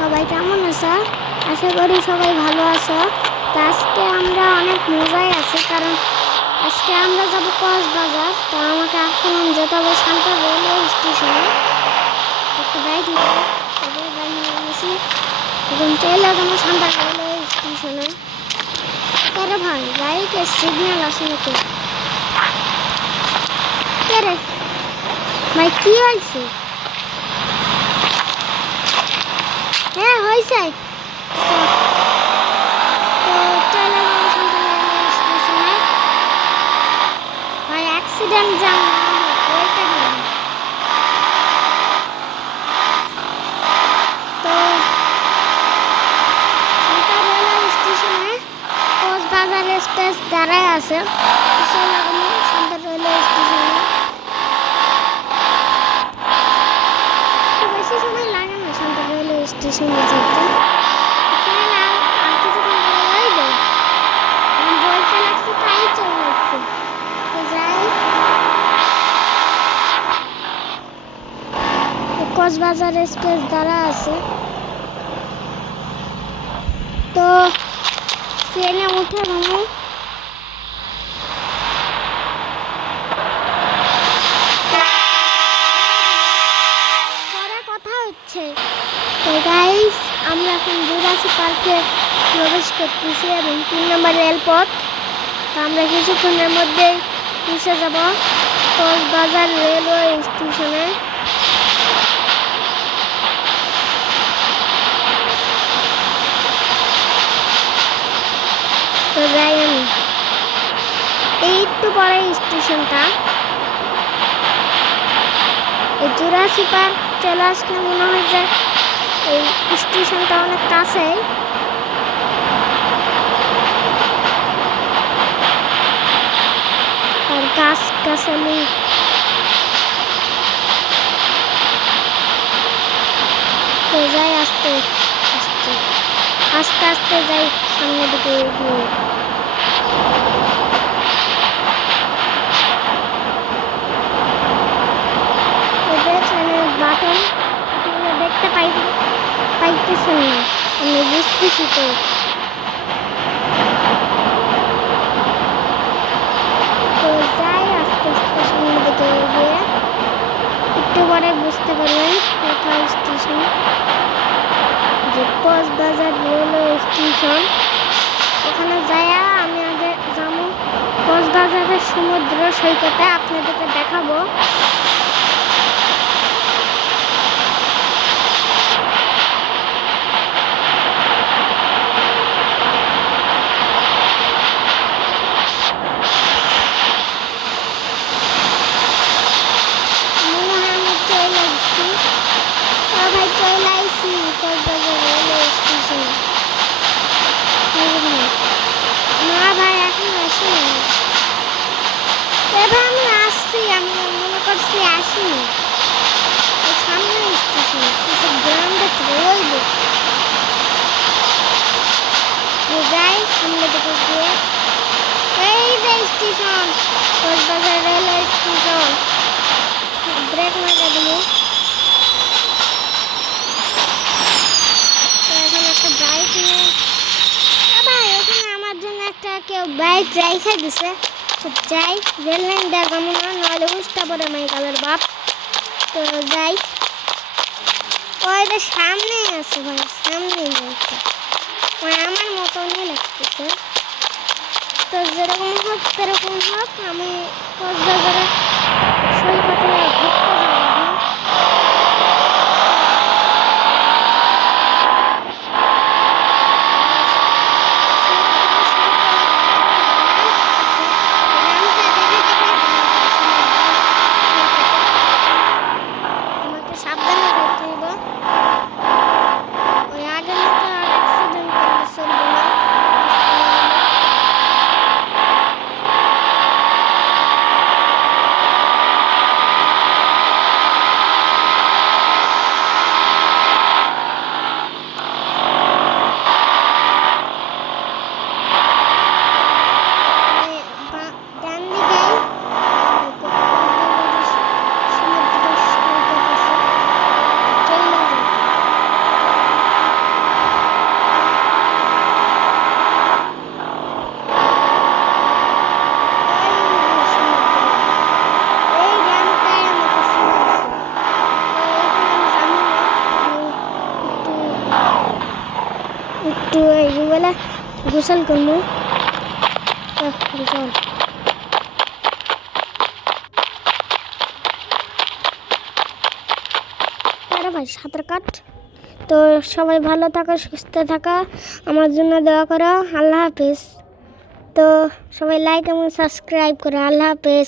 সবাই কেমন আছো? আশা করি সবাই ভালো আছো। তো আজকে আমরা অনেক মজায় আছি, কারণ আজকে আমরা যাবো কক্সবাজার। তো আমাকে এখন যেতে হবে শান্তা রেলওয়ে স্টেশনে। একটা বাইক নিয়ে গেছি, এখন চলে যাবো শান্তা রেলওয়ে স্টেশনে। কেরে ভাই, বাইকের সিগন্যাল আসে নাকি? কেরে ভাই, কি হয়েছে? হ্যাঁ হয়েছে। ভাই অ্যাক্সিডেন্ট জাম ওইটা ভাই। তো শান্তা রেলওয়ে স্টেশনে কক্সবাজার এক্সপ্রেস দাঁড়ায় আছে। শান্তা রেলওয়ে স্টেশনে বেশি সময় লাগে না শান্তা রেলওয়ে স্টেশনে যেতে। কক্সবাজার এক্সপ্রেস দ্বারা আছে। তো ট্রেনে উঠে মামু কথা হচ্ছে। তো গাইস, আমরা এখন জুরাসিক পার্কে প্রবেশ করতেছি এবং 3 নম্বর রেলপথ। তো আমরা কিছুক্ষণের মধ্যে পৌঁছে যাব কক্সবাজার রেলওয়ে স্টেশনে। তো যাই আমি, এই একটু পরে স্টেশনটা। এই জুরাসিক পার্ক চলে আসলে মনে হয় যে এই স্টেশনটা অনেক কাছে। আর গাছ গাছালি তো যাই আস্তে আস্তে আস্তে আস্তে যাই সামনের দিকে এগিয়ে। বাটন দেখতে পাইতেছেন না, আমি বুঝতেছি। তো যাই আস্তে আস্তে সামনের দিকে এগিয়ে। একটু পরে বুঝতে পারবেন কোথায় স্টেশন, যে কক্সবাজার রেলওয়ে স্টেশন। ওখানে যাইয়া আমি আগে যাবো কক্সবাজারের সমুদ্র সৈকতে, আপনাদেরকে দেখাবো। ভাই চলে আইসি কক্সবাজার রেলওয়ে স্টেশন। না ভাই এখন আসিনি। এবার আমি আসছি, আমি মনে করছি আসিনি। সামনে স্টেশন কিছু গ্রাউন্ডে রইল। যাই সামনে দিকে গিয়ে, এই যে station Cox's Bazar railway station. Brake মারা দিব। বাইক নিয়ে ভাই, ওখানে আমার জন্য একটা কেউ বাইক রাইখা দিছে। তো যাই, রেল লাইন দেখাবো না, নাহলে উষ্টা পড়ে মাইকালের বাপ। তো যাই, ওইটা সামনে আছে ভাই, সামনেই বাইকটা আমার মতনই লাগতেছে। তো যেরকম হোক সেরকম হোক, আমি কক্সবাজারে সৈকতে ঘুরতে যাবো। সাবধানে যাইতে হইব, ওই আগের মতো আর অ্যাক্সিডেন্ট করলে চলবে না। গোসল করবো গোসল আরে ভাই সাঁতার কাট তো সবাই ভালো থাকা সুস্থ থাকা আমার জন্য দোয়া করো আল্লাহ হাফেজ তো সবাই লাইক এবং সাবস্ক্রাইব করো আল্লাহ হাফেজ